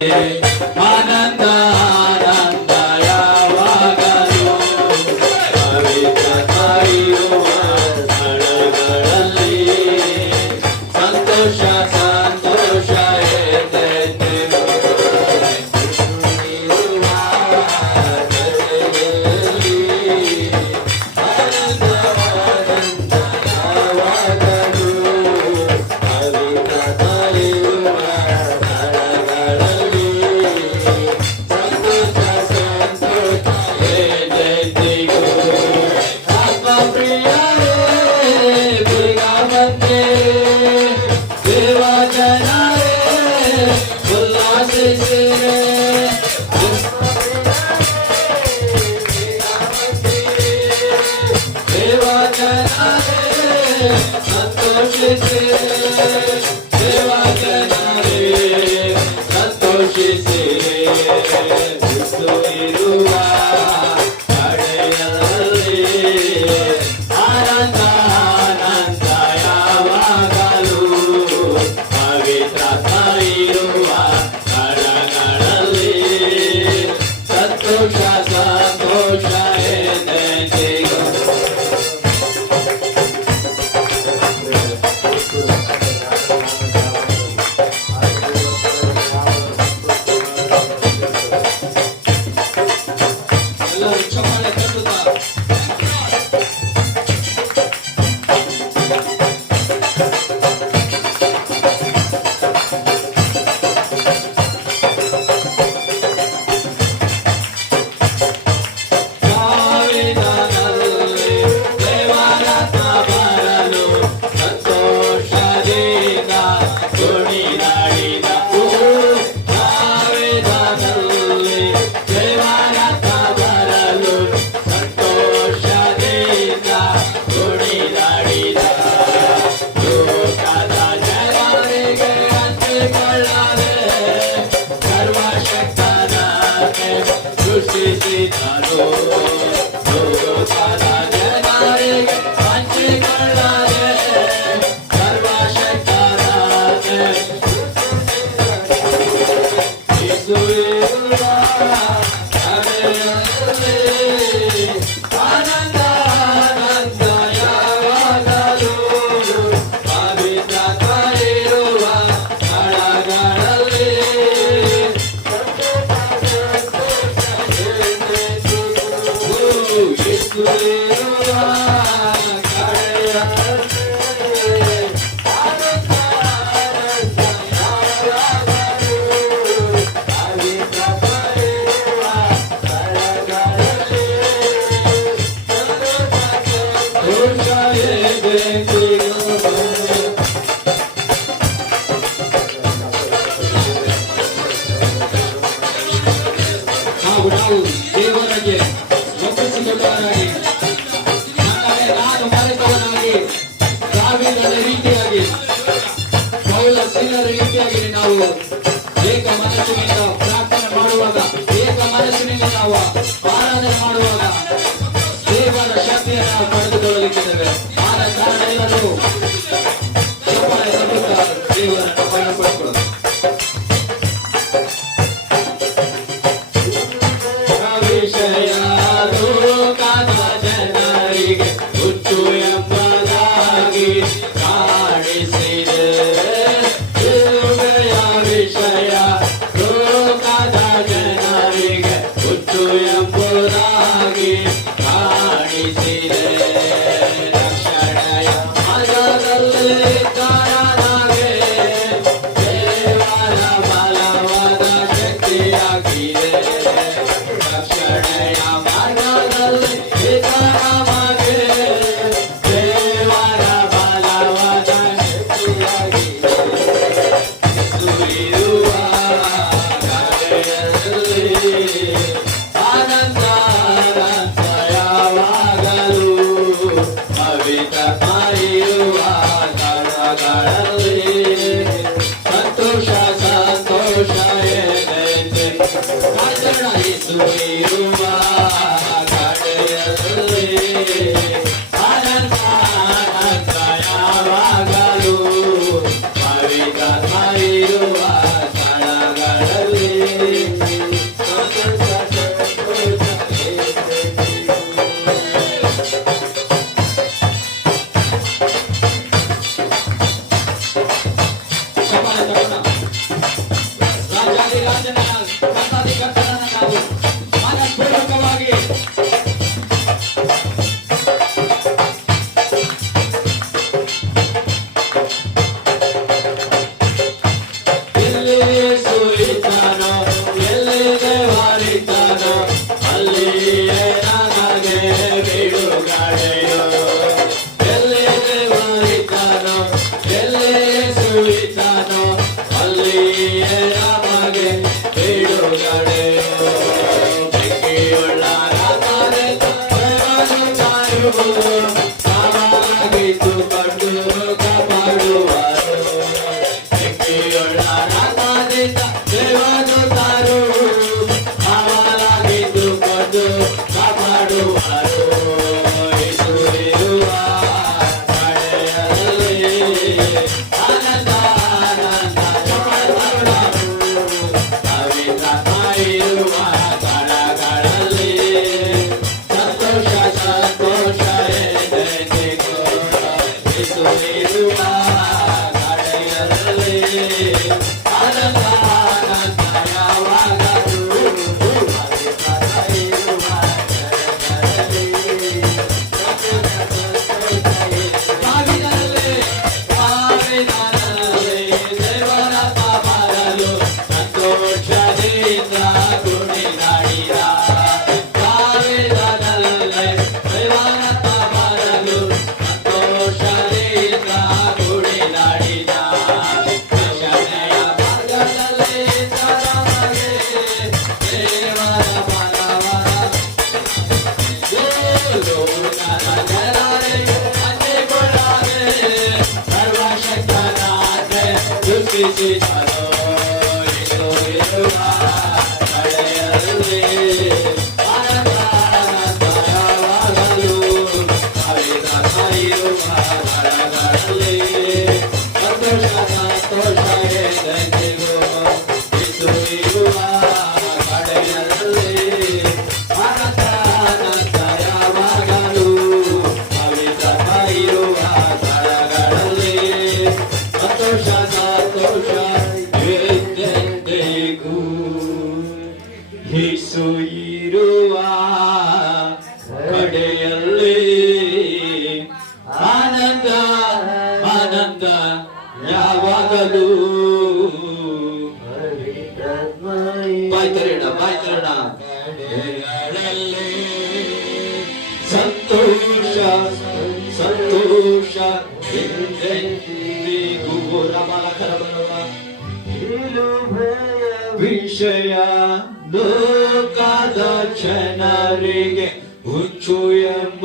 ஆனந்த ನಾವು ದೇವರಿಗೆ ನಾನು ಮರೆತವನಾಗಿ ಸಾವಿರದ ರೀತಿಯಾಗಿ ಮೌಲಶೀಲರ ರೀತಿಯಾಗಿ ನಾವು ಏಕ ಮನಸ್ಸಿನಿಂದ ಪ್ರಾರ್ಥನ ಮಾಡುವಾಗ, ಏಕ ಮನಸ್ಸಿನಿಂದ ನಾವು ಆರಾಧನೆ ಮಾಡುವಾಗ ದೇವರ ಶಕ್ತಿಯನ್ನು ನಾವು ಪಡೆದುಕೊಳ್ಳಲಿಕ್ಕಿದ್ದೇವೆ いついるわ Thank you. it is ನಡೆಗಳಲ್ಲಿ ಸಂತೋಷ ಸಂತೋಷ. ಎಂದೆಂದಿಗೂ ರಮಲಕರಮನವ ನಿಲುಭೆಯ ವಿಷಯ ಲೋಕದ ಜನರಿಗೆ ಹುಚ್ಚು ಎಂಬ